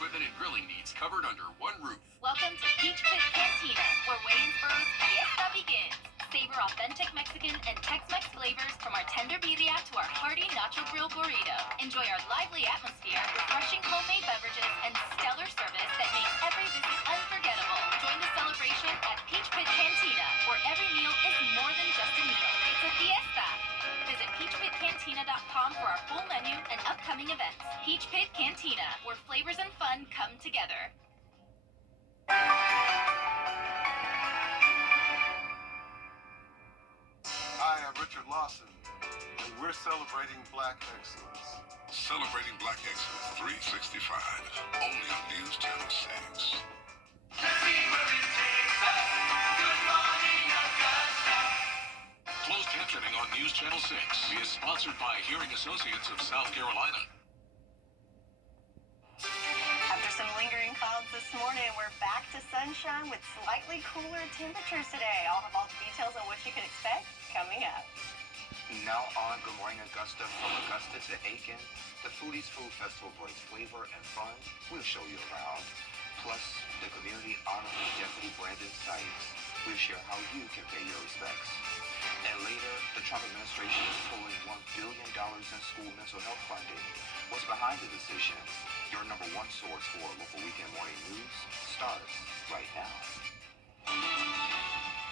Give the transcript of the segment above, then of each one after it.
equipment and grilling needs covered under one roof. Welcome to Peach Pit Cantina, where Waynesboro's fiesta begins. Savor authentic Mexican and Tex-Mex flavors from our tender birria to our hearty nacho grill burrito. Enjoy our lively atmosphere, refreshing homemade beverages, and stellar service that makes every visit unforgettable. Join the celebration at Peach Pit Cantina, where every meal is more than just a meal. It's a fiesta. Visit peachpitcantina.com for our full menu and upcoming events. Peach Pit Cantina, where flavors and fun come together. Hi, I'm Richard Lawson, and we're celebrating Black excellence. Celebrating Black Excellence 365, only on News Channel 6. Closed captioning on News Channel 6 is sponsored by Hearing Associates of South Carolina. After some lingering clouds this morning, we're back to sunshine with slightly cooler temperatures today. I'll have all the details on what you can expect coming up. Now on Good Morning Augusta, from Augusta to Aiken, the Foodies Food Festival brings flavor and fun. We'll show you around. Plus, the community honor Deputy Brandon Sykes. We'll share how you can pay your respects. And later, the Trump administration is pulling $1 billion in school mental health funding. What's behind the decision? Your number one source for local weekend morning news starts right now.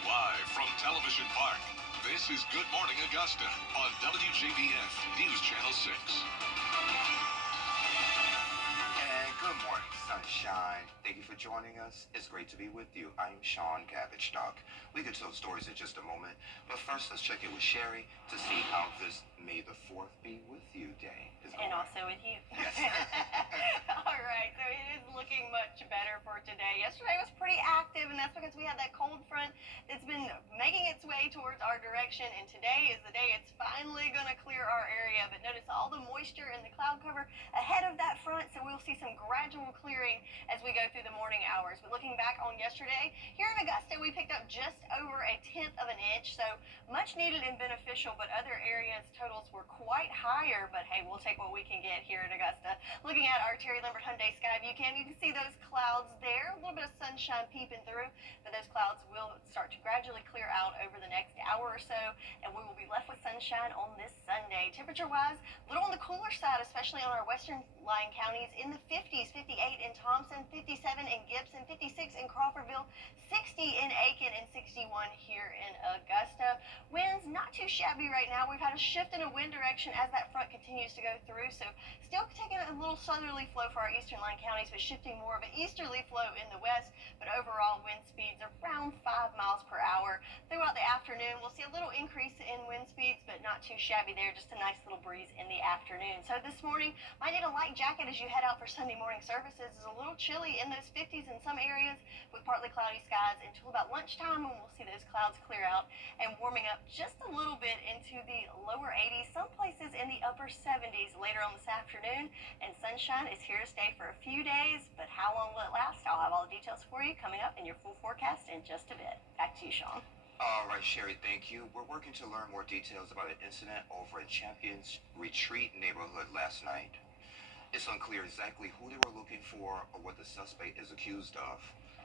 Live from Television Park, this is Good Morning Augusta on WJBF News Channel 6. And good morning, sunshine. Thank you for joining us. It's great to be with you. I'm Sean Cabbage-Stock. We get to those stories in just a moment, but first let's check in with Sherry to see how this May the 4th be with you day is going. And also with you. Yes. All right, so it is looking much better for today. Yesterday was pretty active, and that's because we had that cold front that's been making its way towards our direction, and today is the day it's finally going to clear our area. But notice all the moisture and the cloud cover ahead of that front, so we'll see some gradual clearing as we go through the morning hours. But looking back on yesterday, here in Augusta, we picked up just over 1/10 of an inch, so much needed and beneficial, but other areas totals were quite higher. But hey, we'll take what we can get here in Augusta. Looking at our Terry Lambert Hyundai sky view cam, you can see those clouds there, a little bit of sunshine peeping through, but those clouds will start to gradually clear out over the next hour or so, and we will be left with sunshine on this Sunday. Temperature-wise, a little on the cooler side, especially on our western line counties, in the 50s, 58 in Thompson, 57 in Gibson, 56 in Crawfordville, 60 in Aiken, and 61 here in Augusta. Winds not too shabby right now. We've had a shift in a wind direction as that front continues to go through, so still taking a little southerly flow for our eastern line counties, but shifting more of an easterly flow in the west. But overall, wind speeds around 5 miles per hour. Throughout the afternoon, we'll see a little increase in wind speeds, but not too shabby there. Just a nice little breeze in the afternoon. So this morning, might need a light jacket as you head out for Sunday morning services. It's a little chilly in those 50s in some areas with partly cloudy skies until about lunchtime, when we'll see those clouds clear out and warming up just a little bit into the lower 80s, some places in the upper 70s later on this afternoon. And sunshine is here to stay for a few days, but how long will it last? I'll have all the details for you coming up in your full forecast in just a bit. Back to you, Sean. All right, Sherry, thank you. We're working to learn more details about an incident over in Champions Retreat neighborhood last night. It's unclear exactly who they were looking for or what the suspect is accused of.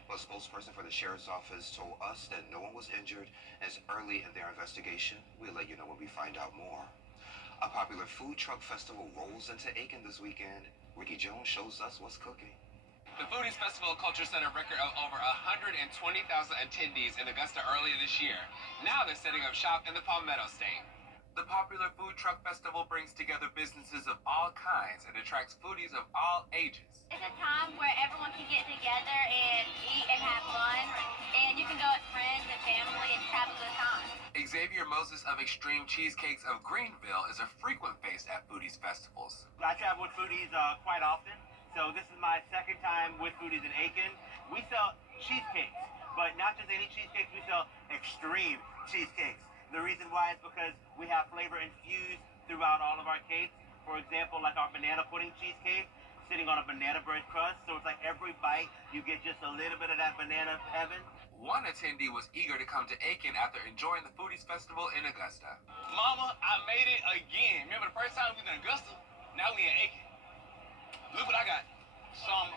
But a spokesperson for the sheriff's office told us that no one was injured and it's early in their investigation. We'll let you know when we find out more. A popular food truck festival rolls into Aiken this weekend. Ricky Jones shows us what's cooking. The Foodies Festival Culture set a record of over 120,000 attendees in Augusta earlier this year. Now they're setting up shop in the Palmetto State. The popular food truck festival brings together businesses of all kinds and attracts foodies of all ages. It's a time where everyone can get together and eat and have fun, and you can go with friends and family and just have a good time. Xavier Moses of Extreme Cheesecakes of Greenville is a frequent face at Foodies festivals. I travel with Foodies quite often, so this is my second time with Foodies in Aiken. We sell cheesecakes, but not just any cheesecakes, we sell extreme cheesecakes. The reason why is because we have flavor infused throughout all of our cakes. For example, like our banana pudding cheesecake, sitting on a banana bread crust, so it's like every bite you get just a little bit of that banana heaven. One attendee was eager to come to Aiken after enjoying the Foodies Festival in Augusta. Mama, I made it again. Remember the first time we was in Augusta? Now we in Aiken. Look what I got. Some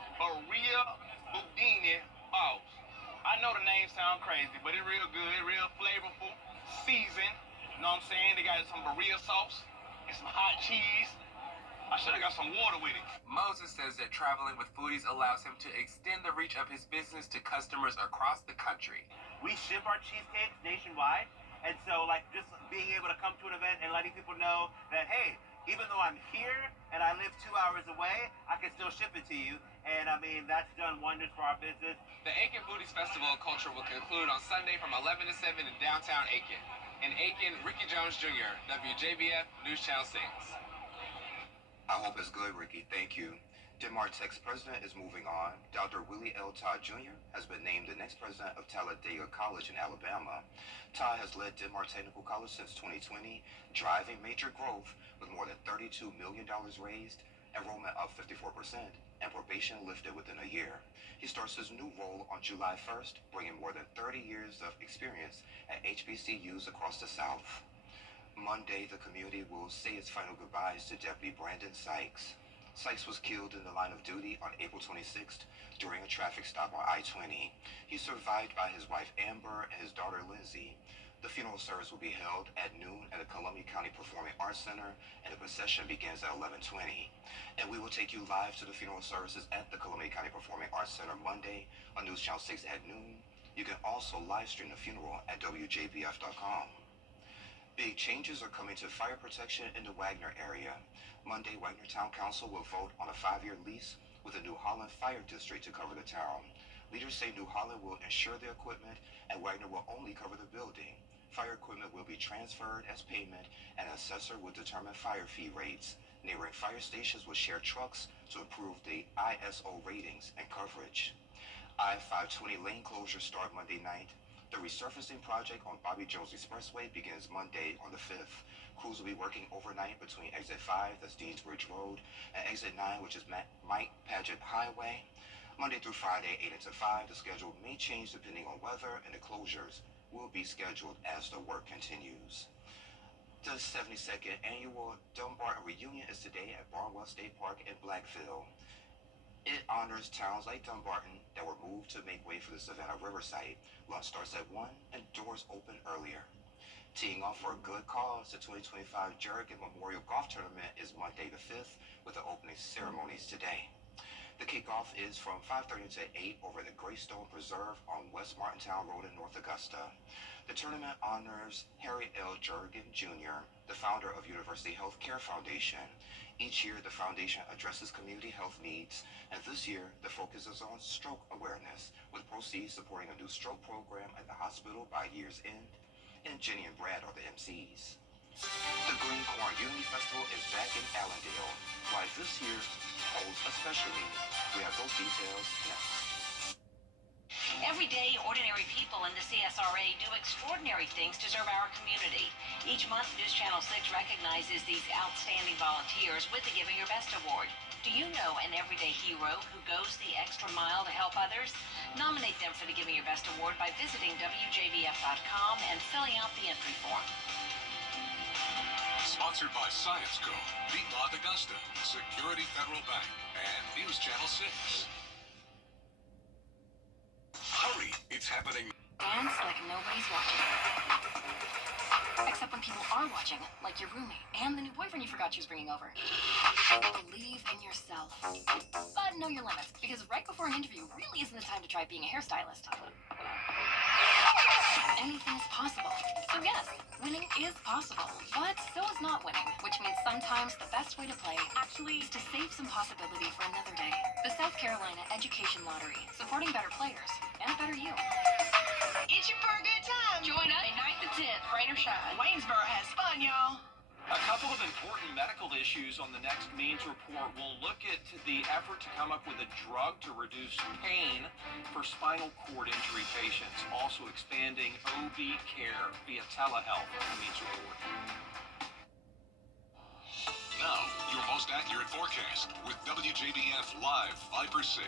sound crazy, but it's real good, real flavorful, seasoned. You know what I'm saying? They got some burrito sauce and some hot cheese. I should have got some water with it. Moses says that traveling with foodies allows him to extend the reach of his business to customers across the country. We ship our cheesecakes nationwide, and so like just being able to come to an event and letting people know that, hey, even though I'm here and I live 2 hours away, I can still ship it to you. And I mean, that's done wonders for our business. The Aiken Foodies Festival of Culture will conclude on Sunday from 11 to 7 in downtown Aiken. In Aiken, Ricky Jones Jr., WJBF News Channel 6. I hope it's good, Ricky. Thank you. Denmark Tech's president is moving on. Dr. Willie L. Todd Jr. has been named the next president of Talladega College in Alabama. Todd has led Denmark Technical College since 2020, driving major growth with more than $32 million raised, enrollment up 54%, and probation lifted within a year. He starts his new role on July 1st, bringing more than 30 years of experience at HBCUs across the South. Monday, the community will say its final goodbyes to Deputy Brandon Sykes. Sykes was killed in the line of duty on April 26th during a traffic stop on I-20. He's survived by his wife Amber and his daughter Lindsay. The funeral service will be held at noon at the Columbia County Performing Arts Center, and the procession begins at 11:20. And we will take you live to the funeral services at the Columbia County Performing Arts Center Monday on News Channel 6 at noon. You can also live stream the funeral at WJBF.com. Big changes are coming to fire protection in the Wagner area. Monday, Wagner Town Council will vote on a 5-year lease with the New Holland Fire District to cover the town. Leaders say New Holland will insure the equipment and Wagner will only cover the building. Fire equipment will be transferred as payment and an assessor will determine fire fee rates. Neighboring fire stations will share trucks to improve the ISO ratings and coverage. I-520 lane closures start Monday night. The resurfacing project on Bobby Jones Expressway begins Monday on the 5th. Crews will be working overnight between Exit 5, that's Deansbridge Road, and Exit 9, which is Mike Paget Highway. Monday through Friday, 8 until 5. The schedule may change depending on weather, and the closures will be scheduled as the work continues. The 72nd annual Dumbarton Reunion is today at Barnwell State Park in Blackville. It honors towns like Dumbarton that were moved to make way for the Savannah River site. Lunch starts at 1 and doors open earlier. Teeing off for a good cause, the 2025 Jerrigan Memorial Golf Tournament is Monday the 5th with the opening ceremonies today. The kickoff is from 5:30 to 8 over the Greystone Preserve on West Martintown Road in North Augusta. The tournament honors Harry L. Jerrigan Jr., the founder of University Healthcare Foundation. Each year, the foundation addresses community health needs, and this year, the focus is on stroke awareness, with proceeds supporting a new stroke program at the hospital by year's end, and Jenny and Brad are the MCs. The Green Corn Unity Festival is back in Allendale, why this year holds a special meaning. We have those details next. Every day, ordinary people in the CSRA do extraordinary things to serve our community. Each month, News Channel 6 recognizes these outstanding volunteers with the Giving Your Best Award. Do you know an everyday hero who goes the extra mile to help others? Nominate them for the Giving Your Best Award by visiting WJBF.com and filling out the entry form. Sponsored by Science Co., Piedmont Augusta, Security Federal Bank, and News Channel 6. Hurry, it's happening. Dance like nobody's watching. Except when people are watching, like your roommate and the new boyfriend you forgot she was bringing over. Believe in yourself. But know your limits, because right before an interview really isn't the time to try being a hairstylist. Anything is possible. So yes, winning is possible, but so is not winning, which means sometimes the best way to play actually is to save some possibility for another day. The South Carolina Education Lottery, supporting better players and a better you. Itching for a good time? Join us at 9th to 10th, rain or shine. Waynesboro has fun, y'all. A couple of important medical issues on the next Means Report. We'll look at the effort to come up with a drug to reduce pain for spinal cord injury patients. Also expanding OB care via telehealth on the Means Report. Now, your most accurate forecast with WJBF Live 5 for 6.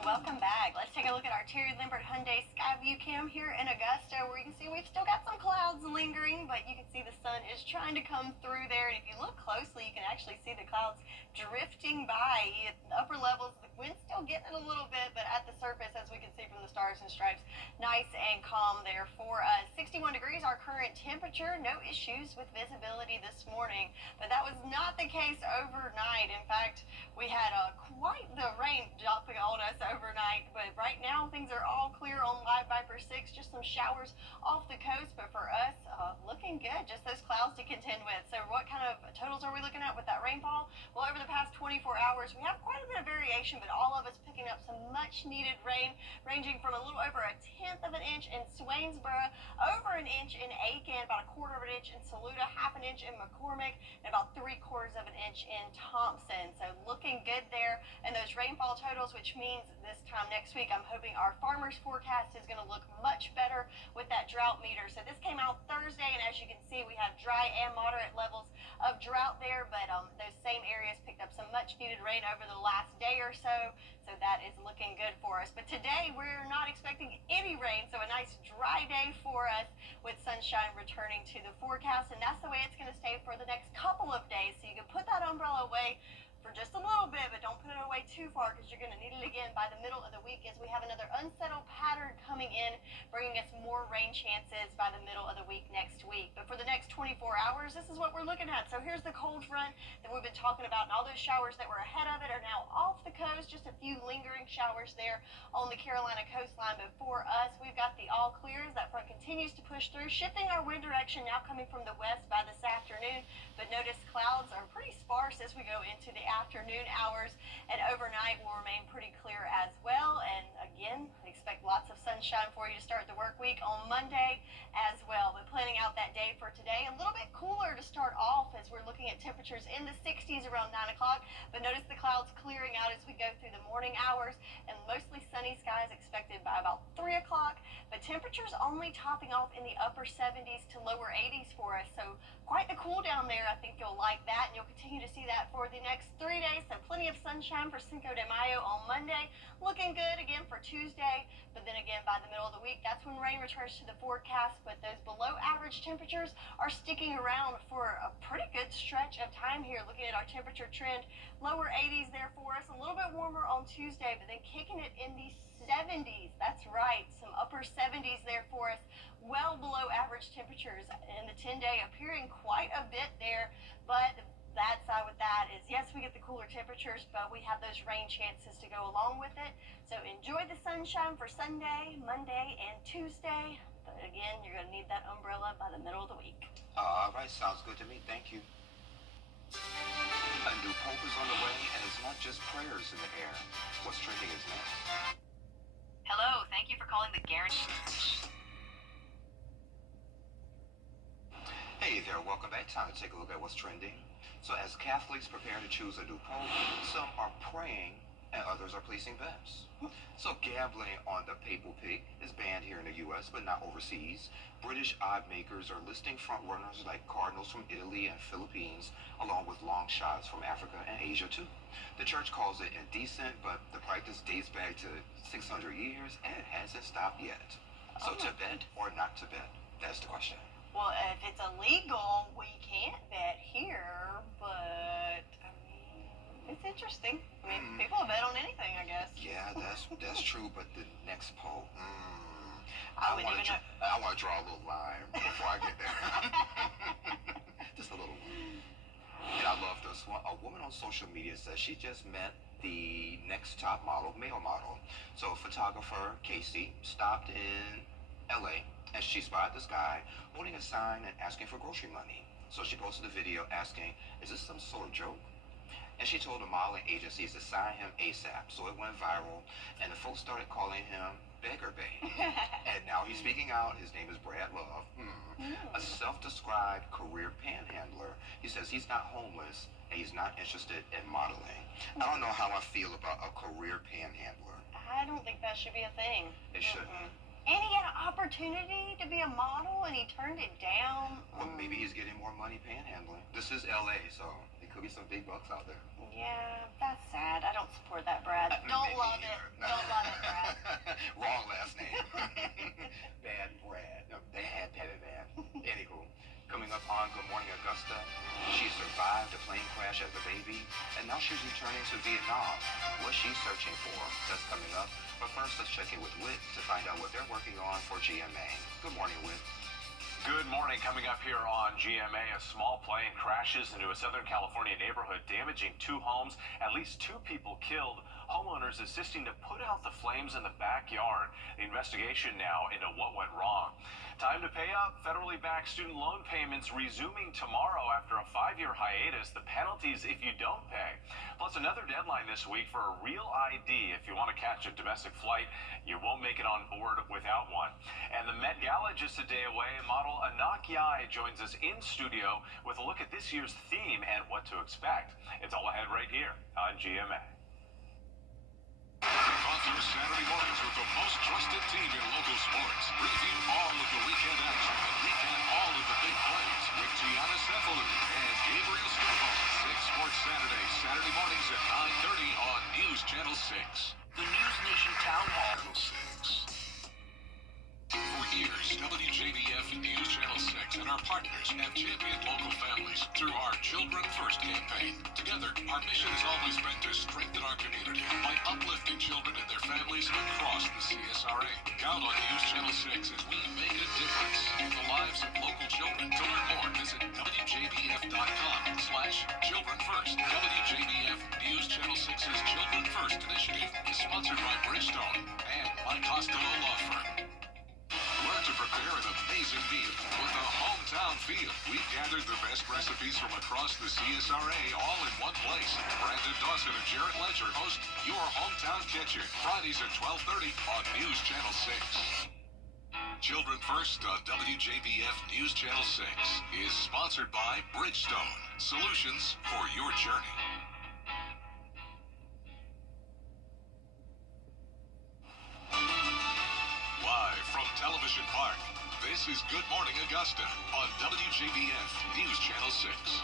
Welcome back. Let's take a look at our Terry Limbert Hyundai Skyview Cam here in Augusta, where you can see we've still got some clouds lingering, but you can see the sun is trying to come through there. And if you look closely, you can actually see the clouds drifting by at the upper levels. The wind's still getting it a little bit, but at the surface, as we can see from the stars, Stars and Stripes. Nice and calm there for us. 61 degrees, our current temperature. No issues with visibility this morning. But that was not the case overnight. In fact, we had quite the rain dropping on us overnight. But right now, things are all clear on Live Viper 6. Just some showers off the coast. But for us, looking good. Just those clouds to contend with. So what kind of totals are we looking at with that rainfall? Well, over the past 24 hours, we have quite a bit of variation, but all of us picking up some much needed rain, ranging from a little over a tenth of an inch in Swainsboro, over an inch in Aiken, about a quarter of an inch in Saluda, half an inch in McCormick, and about 3/4 of an inch in Thompson. So looking good there. And those rainfall totals, which means this time next week, I'm hoping our farmers forecast is going to look much better with that drought meter. So this came out Thursday, and as you can see, we have dry and moderate levels of drought there, but those same areas picked up some much needed rain over the last day or so. So that is looking good for us. But today we're not expecting any rain, so a nice dry day for us with sunshine returning to the forecast, and that's the way it's going to stay for the next couple of days. So you can put that umbrella away for just a little bit, but don't put it away too far because you're going to need it again by the middle of the week as we have another unsettled pattern coming in, bringing us more rain chances by the middle of the week next week. But for the next 24 hours, this is what we're looking at. So here's the cold front that we've been talking about, and all those showers that were ahead of it are now off the coast. Just a few lingering showers there on the Carolina coastline. But for us, we've got the all clears. That front continues to push through, shifting our wind direction now coming from the west by this afternoon. But notice clouds are pretty sparse as we go into the afternoon hours, and overnight will remain pretty clear as well. And again, expect lots of sunshine for you to start the work week on Monday as well. But planning out that day for today, a little bit cooler to start off as we're looking at temperatures in the 60s around 9 o'clock. But notice the clouds clearing out as we go through the morning hours, and mostly sunny skies expected by about 3 o'clock. But temperatures only topping off in the upper 70s to lower 80s for us. So quite the cool down there. I think you'll like that, and you'll continue to see that for the next 3 days. So plenty of sunshine for Cinco de Mayo on Monday. Looking good again for Tuesday, but then again by the middle of the week, that's when rain returns to the forecast. But those below average temperatures are sticking around for a pretty good stretch of time here. Looking at our temperature trend, lower 80s there for us, a little bit warmer on Tuesday, but then kicking it in the 70s. That's right, some upper 70s there for us, well below average temperatures in the 10-day, appearing quite a bit there. But the bad side with that is, yes, we get the cooler temperatures, but we have those rain chances to go along with it. So enjoy the sunshine for Sunday, Monday, and Tuesday. But again, you're going to need that umbrella by the middle of the week. All right, sounds good to me. Thank you. A new pope is on the way, and it's not just prayers in the air. What's trending is next. Hello, thank you for calling the Guarantee. Hey there, welcome back. Time to take a look at what's trending. So as Catholics prepare to choose a new pope, some are praying and others are placing bets. So gambling on the papal pick is banned here in the U.S., but not overseas. British odd makers are listing front runners like cardinals from Italy and Philippines, along with long shots from Africa and Asia too. The church calls it indecent, but the practice dates back to 600 years and it hasn't stopped yet. So to bet or not to bet? That's the question. Well, if it's illegal, we can't bet here, but I mean, it's interesting. I mean, people bet on anything, I guess. Yeah, that's true, but the next poll, I wouldn't even know. I want to draw a little line before I get there. Just a little one. And I love this one. A woman on social media says she just met the next top model, male model. So photographer Casey stopped in LA and she spotted this guy holding a sign and asking for grocery money. So she posted a video asking, is this some sort of joke? And she told the modeling agencies to sign him ASAP. So it went viral, and the folks started calling him Beggar Bay. And now he's speaking out. His name is Brad Love, a self-described career panhandler. He says he's not homeless, and he's not interested in modeling. I don't know how I feel about a career panhandler. I don't think that should be a thing. It shouldn't. And he had an opportunity to be a model, and he turned it down. Well, maybe he's getting more money panhandling. This is LA, so there could be some big bucks out there. Yeah, that's sad. I don't support that, Brad. Don't love it. Don't love it, Brad. Wrong last name. Bad Brad. No, bad. Anywho, coming up on Good Morning Augusta. She survived a plane crash as a baby, and now she's returning to Vietnam. What she's searching for, that's coming up. But first, let's check in with Whit to find out what they're working on for GMA. Good morning, Whit. Good morning. Coming up here on GMA, a small plane crashes into a Southern California neighborhood, damaging 2 homes, at least 2 people killed. Homeowners assisting to put out the flames in the backyard. The investigation now into what went wrong. Time to pay up. Federally backed student loan payments resuming tomorrow after a 5-year hiatus. The penalties if you don't pay. Plus another deadline this week for a real ID if you want to catch a domestic flight. You won't make it on board without one. And the Met Gala just a day away. Model Anak Yai joins us in studio with a look at this year's theme and what to expect. It's all ahead right here on GMA. Kick off your Saturday mornings with the most trusted team in local sports. Preview all of the weekend action and recap all of the big plays with Gianna Cephalou and Gabriel Stefan. 6 Sports Saturday, Saturday mornings at 9:30 on News Channel 6. The News Nation Town Hall. Channel 6. For years, WJBF and News Channel 6 and our partners have championed local families through our Children First campaign. Together, our mission has always been to strengthen our community by uplifting children and their families across the CSRA. Count on News Channel 6 as we make a difference in the lives of local children. To learn more, visit WJBF.com/Children First. WJBF News Channel 6's Children First initiative is sponsored by Bridgestone and by Costello Law Firm. Learn to prepare an amazing meal with a hometown feel. We've gathered the best recipes from across the CSRA all in one place. Brandon Dawson and Jarrett Ledger host Your Hometown Kitchen, Fridays at 12:30 on News Channel 6. Children First on WJBF News Channel 6 is sponsored by Bridgestone, solutions for your journey. Live from Television Park, this is Good Morning Augusta on WJBF News Channel 6.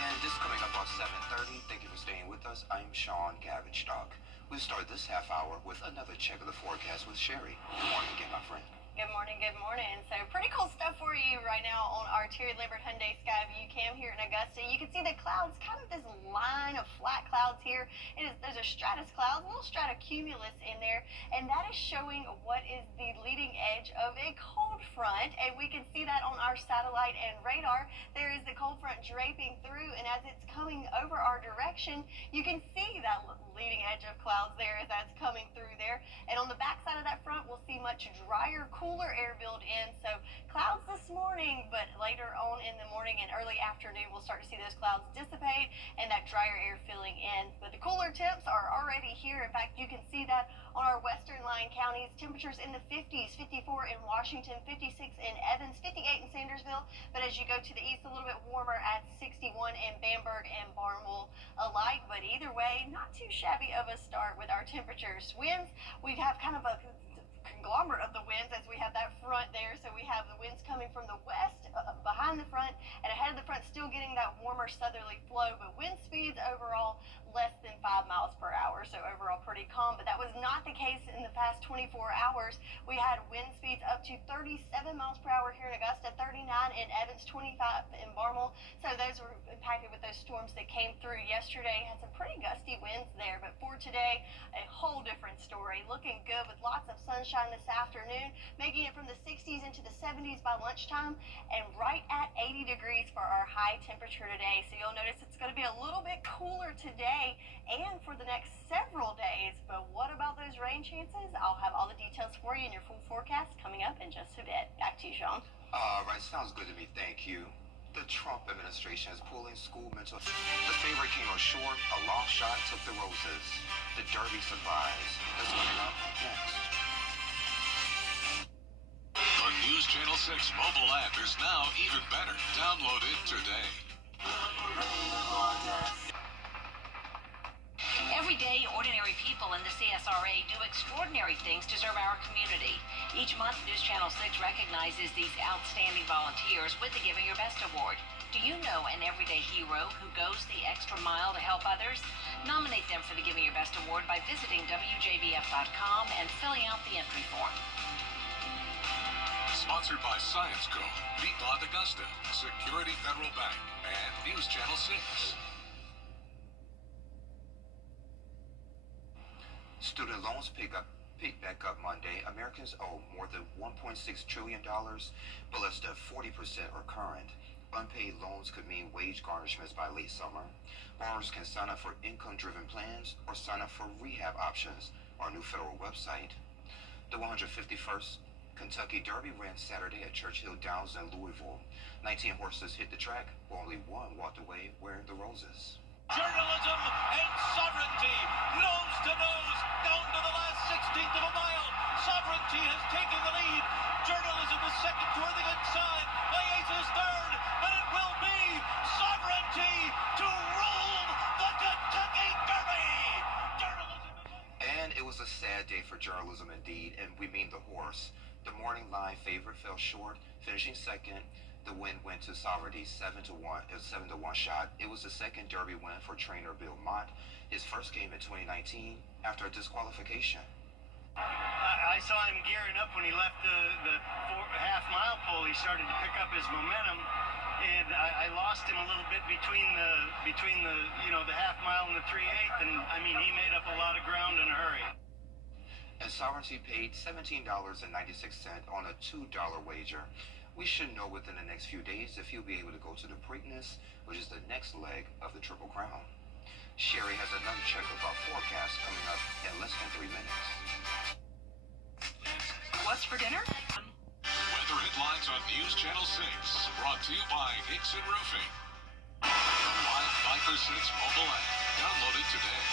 And this coming up on 7:30. Thank you for staying with us. I'm Sean Cavenstock. We'll start this half hour with another check of the forecast with Sherry. Good morning again, my friend. Good morning, good morning. So pretty cool stuff for you right now on our Terry Lambert Hyundai Skyview cam here in Augusta. You can see the clouds, kind of this line of flat clouds here. Those are stratus clouds, a little stratocumulus in there, and that is showing what is the leading edge of a cold front, and we can see that on our satellite and radar. There is the cold front draping through, and as it's coming over our direction, you can see that leading edge of clouds there as that's coming through there. And on the back side of that front, we'll see much drier, cooler air build in. So clouds this morning, but later on in the morning and early afternoon, we'll start to see those clouds dissipate and that drier air filling in. But the cooler temps are already here. In fact, you can see that on our western line counties. Temperatures in the 50s, 54 in Washington, 56 in Evans, 58 in Sandersville. But as you go to the east, a little bit warmer at 61 in Bamberg and Barnwell alike. But either way, not too shabby of a start with our temperatures. Winds, we have kind of a conglomerate of the winds as we have that front there. So we have the winds coming from the west behind the front, and ahead of the front still getting that warmer southerly flow, but wind speeds overall less than 5 miles per hour. So overall pretty calm, but that was not the case in the past 24 hours. We had wind speeds up to 37 miles per hour here in Augusta, 39 in Evans, 25 in Barnwell. So those were impacted with those storms that came through yesterday. Had some pretty gusty winds there, but for today, a whole different story. Looking good with lots of sunshine this afternoon, making it from the 60s into the 70s by lunchtime, and right at 80 degrees for our high temperature today. So you'll notice it's going to be a little bit cooler today and for the next several days. But what about those rain chances? I'll have all the details for you in your full forecast coming up in just a bit. Back to you, Sean. All right, sounds good to me. Thank you. The Trump administration is pulling school mental. The favorite came up short. A long shot took the roses. The Derby surprise. That's coming up next. The News Channel 6 mobile app is now even better. Download it today. Every day, ordinary people in the CSRA do extraordinary things to serve our community. Each month, News Channel 6 recognizes these outstanding volunteers with the Giving Your Best Award. Do you know an everyday hero who goes the extra mile to help others? Nominate them for the Giving Your Best Award by visiting WJBF.com and filling out the entry form. Sponsored by Science Co., Piedmont Augusta, Security Federal Bank, and News Channel 6. Student loans pick back up Monday. Americans owe more than $1.6 trillion, but less than 40% are current. Unpaid loans could mean wage garnishments by late summer. Borrowers can sign up for income-driven plans or sign up for rehab options on our new federal website. The 151st Kentucky Derby ran Saturday at Churchill Downs in Louisville. 19 horses hit the track, but only one walked away wearing the roses. Journalism and sovereignty, nose to nose, down to the last 16th of a mile. Sovereignty has taken the lead. Journalism is second to Worthington Sun. My ace is third, but it will be sovereignty to rule the Kentucky Derby. Journalism. And it was a sad day for journalism indeed, and we mean the horse. The morning line favorite fell short, finishing second. The win went to Sovereignty 7-1. It was 7-1 shot. It was the second Derby win for trainer Bill Mott. His first game in 2019 after a disqualification. I saw him gearing up when he left the half-mile pole. He started to pick up his momentum, and I lost him a little bit between the the half mile and the 3/8, and I mean he made up a lot of ground in a hurry. And Sovereignty paid $17.96 on a $2 wager. We should know within the next few days if he'll be able to go to the Preakness, which is the next leg of the Triple Crown. Sherry has another check of our forecast coming up in less than 3 minutes. What's for dinner? Weather headlines on News Channel 6, brought to you by Hickson Roofing. The live 5 for 6 mobile app. Download it today.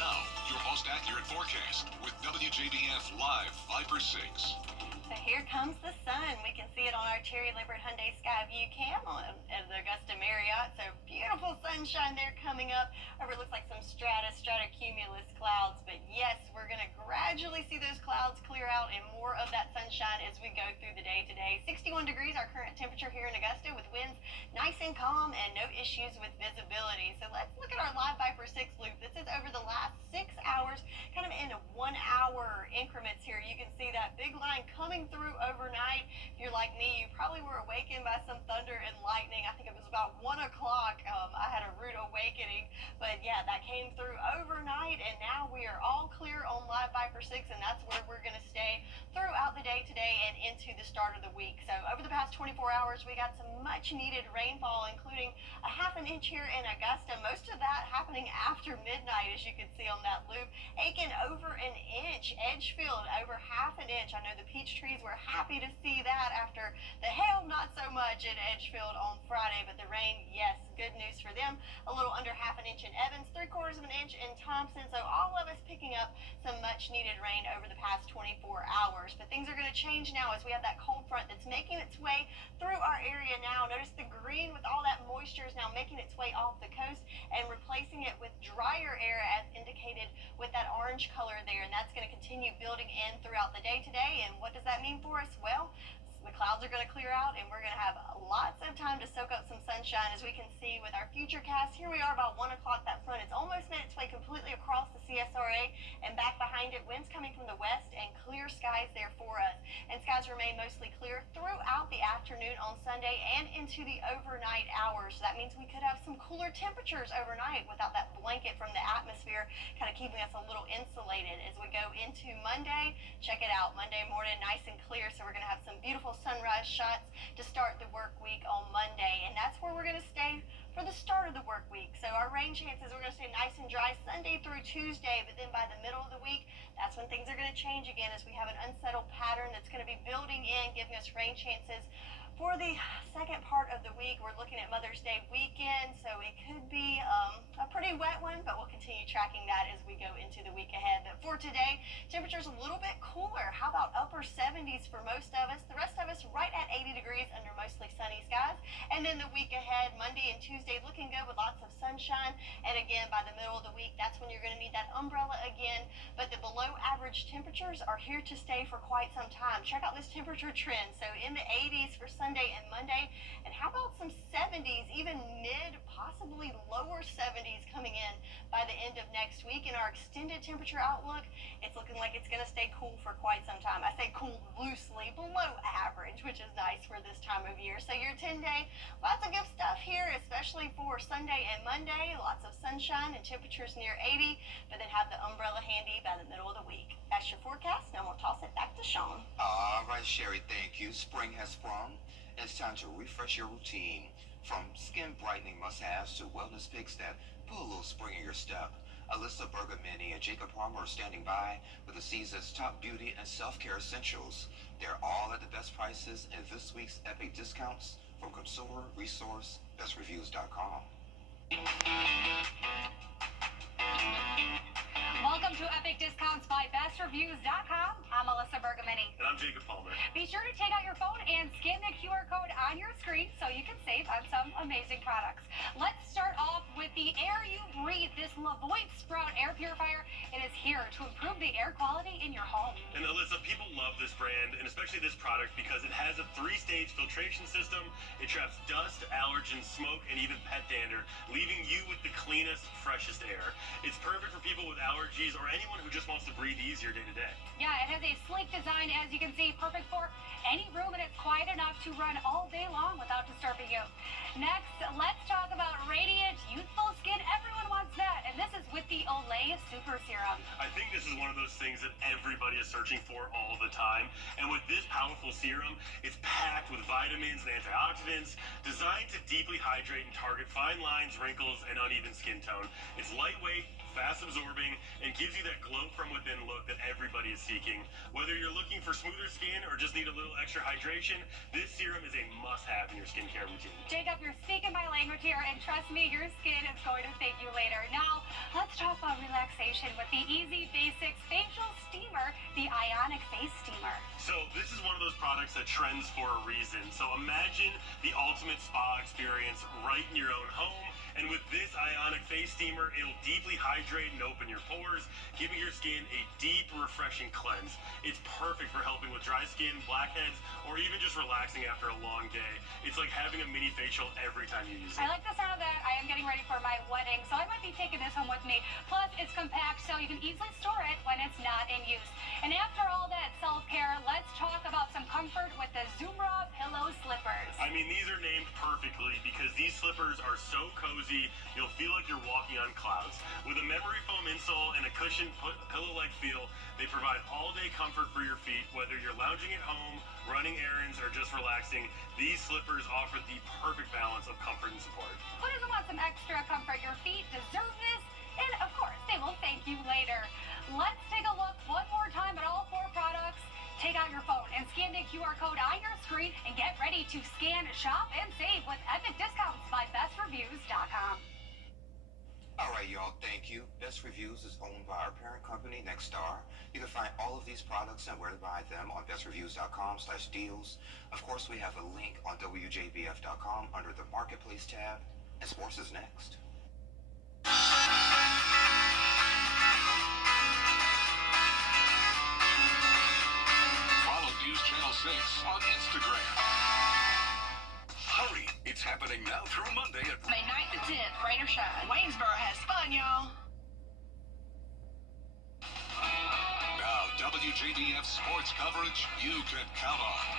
Now, your most accurate forecast with WJBF Live 5 for 6. So here comes the sun. We can see it on our Terry Libbert Hyundai Skyview cam at the Augusta Marriott. So beautiful sunshine there coming up. Over, it looks like some stratocumulus clouds. But yes, we're going to gradually see those clouds clear out and more of that sunshine as we go through the day today. 61 degrees, our current temperature here in Augusta, with winds nice and calm and no issues with visibility. So let's look at our live Viper 6 loop. This is over the last 6 hours, kind of in 1 hour increments here. You can see that big line coming through overnight. If you're like me, you probably were awakened by some thunder and lightning. I think it was about 1 o'clock. I had a rude awakening, but yeah, that came through overnight, and now we are all clear on live Viper 6, and that's where we're going to stay throughout the day today and into the start of the week. So over the past 24 hours, we got some much needed rainfall, including a ½ inch here in Augusta. Most of that happening after midnight, as you can see on that loop. Aiken over an inch, Edgefield over ½ inch. I know the peach trees were happy to see that after the hail, not so much in Edgefield on Friday, but the rain, yes, good news for them. A little under ½ inch in Evans, 3/4 inch in Thompson. So all of us picking up some much needed rain over the past 24 hours. But things are going to change now as we have that cold front that's making its way through our area now. Notice the green with all that moisture is now making its way off the coast and replacing it with drier air as indicated with that orange color there. And that's going to continue building in throughout the day today. And what does that mean for us? Well, the clouds are going to clear out and we're going to have lots of time to soak up some sunshine. As we can see with our future cast, here we are about 1 o'clock. That front, it's almost made its way completely across the CSRA and back behind it. Winds coming from the west and clear skies there for us. And skies remain mostly clear throughout the afternoon on Sunday and into the overnight hours. So that means we could have some cooler temperatures overnight without that blanket from the atmosphere kind of keeping us a little insulated. As we go into Monday, check it out. Monday morning, nice and clear. So we're going to have some beautiful sunrise shots to start the work week on Monday, and that's where we're going to stay for the start of the work week. So our rain chances, we're going to stay nice and dry Sunday through Tuesday, but then by the middle of the week, that's when things are going to change again as we have an unsettled pattern that's going to be building in, giving us rain chances for the second part of the week. We're looking at Mother's Day weekend, so it could be a pretty wet one, but we'll continue tracking that as we go into the week ahead. But for today, temperatures a little bit cooler. How about upper 70s for most of us? The rest of us right at 80 degrees under mostly sunny skies. And then the week ahead, Monday and Tuesday, looking good with lots of sunshine. And again, by the middle of the week, that's when you're going to need that umbrella again. But the below average temperatures are here to stay for quite some time. Check out this temperature trend. So in the 80s for Sunday and Monday, and how about some 70s, even mid, possibly lower 70s coming in by the end of next week. In our extended temperature outlook, it's looking like it's going to stay cool for quite some time. I say cool loosely, below average, which is nice for this time of year. So your 10-day, lots of good stuff here, especially for Sunday and Monday. Lots of sunshine and temperatures near 80, but then have the umbrella handy by the middle of the week. That's your forecast. Now we'll toss it back to Sean. All right, Sherry, thank you. Spring has sprung. It's time to refresh your routine. From skin brightening must-haves to wellness picks that put a little spring in your step. Alyssa Bergamini and Jacob Palmer are standing by with the season's top beauty and self-care essentials. They're all at the best prices in this week's epic discounts from consumer resource bestreviews.com. Welcome to Epic Discounts by BestReviews.com. I'm Alyssa Bergamini. And I'm Jacob Palmer. Be sure to take out your phone and scan the QR code on your screen so you can save on some amazing products. Let's start off with the air you breathe. This Lavoie Sprout air purifier. It is here to improve the air quality in your home. And Alyssa, people love this brand, and especially this product, because it has a 3-stage filtration system. It traps dust, allergens, smoke, and even pet dander, leaving you with the cleanest, freshest air. It's perfect for people with allergies or anyone who just wants to breathe easier day to day. Yeah, it has a sleek design, as you can see, perfect for any room, and it's quiet enough to run all day long without disturbing you. Next, let's talk about radiant, youthful skin. Everyone wants that, and this is with the Olay Super Serum. I think this is one of those things that everybody is searching for all the time. And with this powerful serum, it's packed with vitamins and antioxidants designed to deeply hydrate and target fine lines, wrinkles, and uneven skin tone. It's lightweight, fast absorbing, and gives you that glow from within look that everybody is seeking. Whether you're looking for smoother skin or just need a little extra hydration, this serum is a must-have in your skincare routine. Jacob, you're speaking my language here, and trust me, your skin is going to thank you later. Now, let's talk about relaxation with the Easy Basics Facial Steamer, the Ionic Face Steamer. So this is one of those products that trends for a reason. So imagine the ultimate spa experience right in your own home. And with this Ionic Face Steamer, it'll deeply hydrate and open your pores, giving your skin a deep, refreshing cleanse. It's perfect for helping with dry skin, blackheads, or even just relaxing after a long day. It's like having a mini facial every time you use it. I like the sound of that. I am getting ready for my wedding, so I might be taking this home with me. Plus, it's compact, so you can easily store it when it's not in use. And after all that self-care, let's talk about some comfort with the Zumra Pillow Slippers. I mean, these are named perfectly because these slippers are so cozy, you'll feel like you're walking on clouds. With a memory foam insole and a cushioned pillow-like feel, they provide all-day comfort for your feet. Whether you're lounging at home, running errands, or just relaxing, these slippers offer the perfect balance of comfort and support. Who doesn't want some extra comfort? Your feet deserve this, and of course, they will thank you later. Let's take a look one more time at all 4 products. Take out your phone and scan the QR code on your screen and get ready to scan, shop, and save with Epic Discounts by BestReviews.com. All right, y'all, thank you. Best Reviews is owned by our parent company, Nexstar. You can find all of these products and where to buy them on bestreviews.com/deals. Of course, we have a link on WJBF.com under the Marketplace tab, and sports is next. Follow News Channel 6 on Instagram. Hurry! It's happening now through Monday at May 9th to 10th, rain or shine. Waynesboro has fun, y'all. Now, WJBF sports coverage you can count on.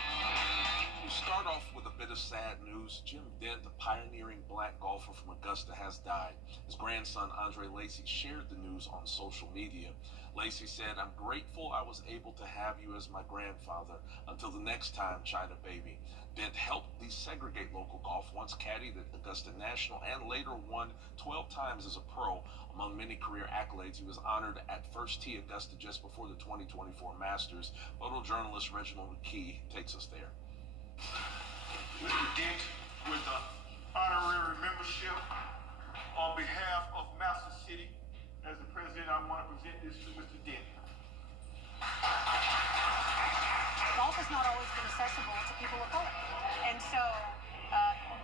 We'll start off with a bit of sad news. Jim Dent, the pioneering black golfer from Augusta, has died. His grandson, Andre Lacy, shared the news on social media. Lacy said, "I'm grateful I was able to have you as my grandfather. Until the next time, China baby." Dent helped desegregate local golf, once caddied at Augusta National, and later won 12 times as a pro. Among many career accolades, he was honored at First Tee Augusta just before the 2024 Masters. Photojournalist Reginald McKee takes us there. Mr. Dent, with the honorary membership, on behalf of Master City, as the president, I want to present this to Mr. Dent. Golf has not always been accessible to people of color. And so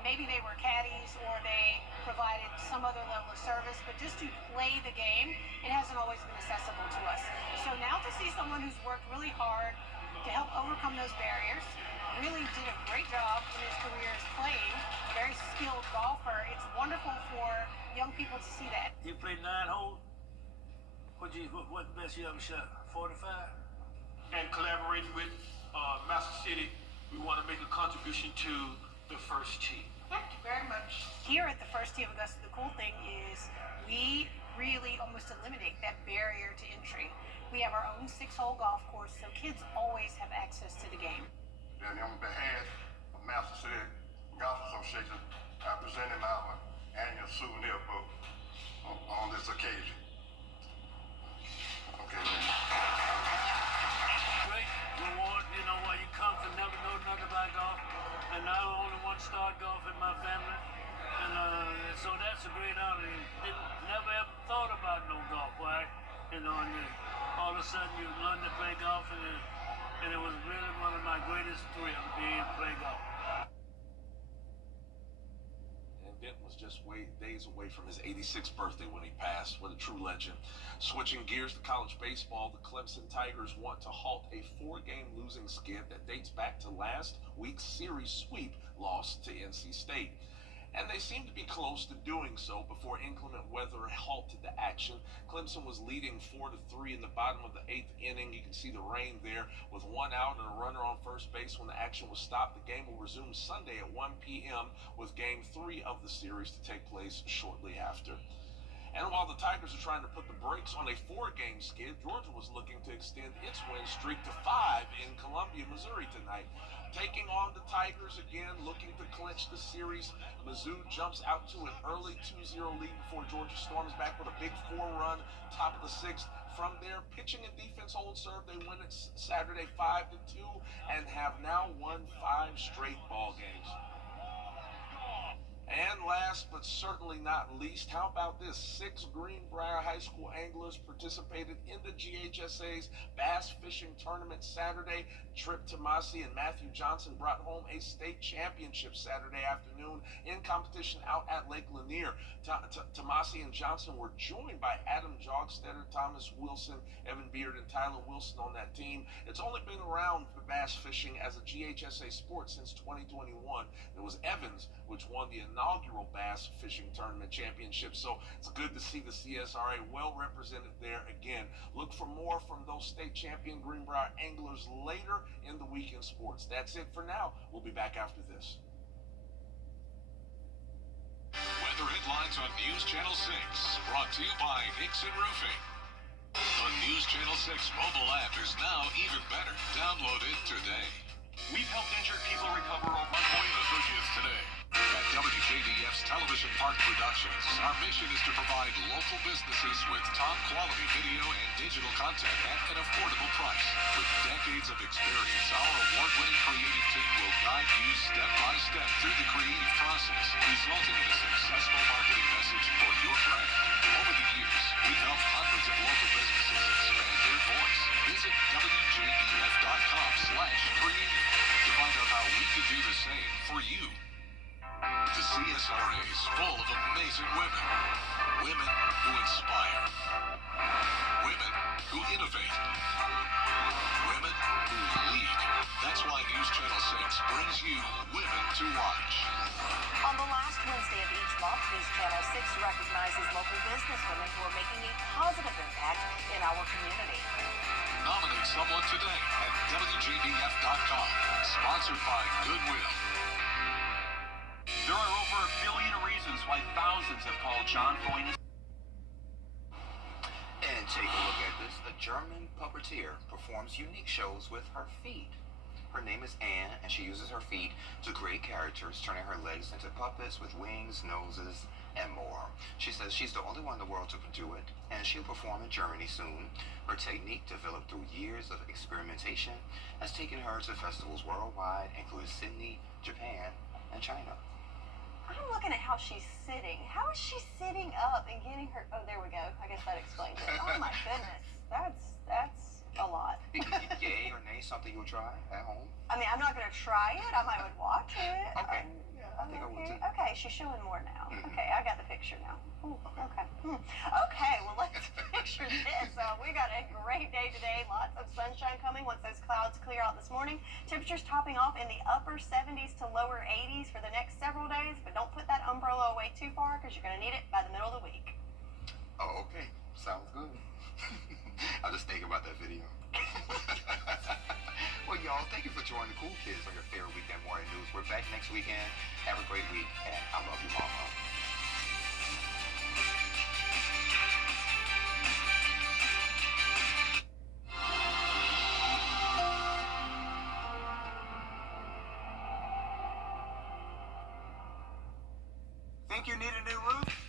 maybe they were caddies or they provided some other level of service, but just to play the game, it hasn't always been accessible to us. So now to see someone who's worked really hard to help overcome those barriers, really did a great job in his career as playing, a very skilled golfer. It's wonderful for young people to see that. He played 9 holes, What the best you ever shot? 45? And collaborating with Master City, we want to make a contribution to the first tee. Thank you very much. Here at the first tee of Augusta, the cool thing is we really almost eliminate that barrier to entry. We have our own 6-hole golf course, so kids always have access to the game. And on behalf of Master City Golf Association, I presented our annual souvenir book on this occasion. Okay. Great reward, you know, while you come from never know nothing about golf. And now only one star golf in my family. And so that's a great honor. Never ever thought about no golf, right? You know, and then all of a sudden you learn to play golf, and it was really one of my greatest thrills to be able to play golf. Denton was just days away from his 86th birthday when he passed. What a true legend. Switching gears to college baseball, the Clemson Tigers want to halt a 4-game losing skid that dates back to last week's series sweep loss to NC State. And they seem to be close to doing so before inclement weather halted the action. Clemson was leading 4-3 in the bottom of the 8th inning. You can see the rain there with 1 out and a runner on first base when the action was stopped. The game will resume Sunday at 1 p.m. with Game 3 of the series to take place shortly after. And while the Tigers are trying to put the brakes on a 4-game skid, Georgia was looking to extend its win streak to 5 in Columbia, Missouri tonight. Taking on the Tigers again, looking to clinch the series. Mizzou jumps out to an early 2-0 lead before Georgia storms back with a big 4-run top of the 6th. From there, pitching and defense hold serve. They win it Saturday 5-2 and have now won 5 straight ball games. And last but certainly not least, how about this? 6 Greenbrier High School anglers participated in the GHSA's bass fishing tournament Saturday. Trip Tomasi and Matthew Johnson brought home a state championship Saturday afternoon in competition out at Lake Lanier. Tomasi and Johnson were joined by Adam Jogstetter, Thomas Wilson, Evan Beard, and Tyler Wilson on that team. It's only been around for bass fishing as a GHSA sport since 2021. It was Evans which won the inaugural bass fishing tournament championship. So it's good to see the CSRA well represented there again. Look for more from those state champion Greenbrier anglers later in the weekend sports. That's it for now. We'll be back after this. Weather headlines on News Channel 6, brought to you by Hickson Roofing. The News Channel 6 mobile app is now even better. Download it today. We've helped injured people recover over Point Associates today. At WJBF's Television Park Productions, our mission is to provide local businesses with top quality video and digital content at an affordable price. With decades of experience, our award-winning creative team will guide you step by step through the creative process, resulting in a successful marketing message for your brand. Over the years, we've helped hundreds of local businesses expand their voice. Visit WJBF.com/creative to find out how we can do the same for you. The CSRA is full of amazing women. Women who inspire. Women who innovate. Women who lead. That's why News Channel 6 brings you Women to Watch. On the last Wednesday of each month, News Channel 6 recognizes local businesswomen who are making a positive impact in our community. Nominate someone today at WJBF.com. Sponsored by Goodwill. There are over 1 billion reasons why thousands have called John Boyne. And take a look at this. A German puppeteer performs unique shows with her feet. Her name is Anne, and she uses her feet to create characters, turning her legs into puppets with wings, noses, and more. She says she's the only one in the world to do it, and she'll perform in Germany soon. Her technique, developed through years of experimentation, has taken her to festivals worldwide, including Sydney, Japan, and China. I'm looking at how she's sitting. How is she sitting up and getting her... Oh, there we go. I guess that explains it. Oh, my goodness. That's a lot. Yay or nay, something you'll try at home? I mean, I'm not going to try it. I might would watch it. Okay. I think I would too. Okay, she's showing more now. Okay, I got the picture now. Ooh, okay. Okay, well, let's picture this. We got a great day today. Lots of sunshine coming once those clouds clear out this morning. Temperatures topping off in the upper 70s to lower 80s for the next several days, but don't put that umbrella away too far because you're going to need it by the middle of the week. Oh, okay. Sounds good. I was just thinking about that video. Well, y'all, thank you for joining the Cool Kids on your favorite weekend morning news. We're back next weekend. Have a great week, and I love you, Mama. Think you need a new roof?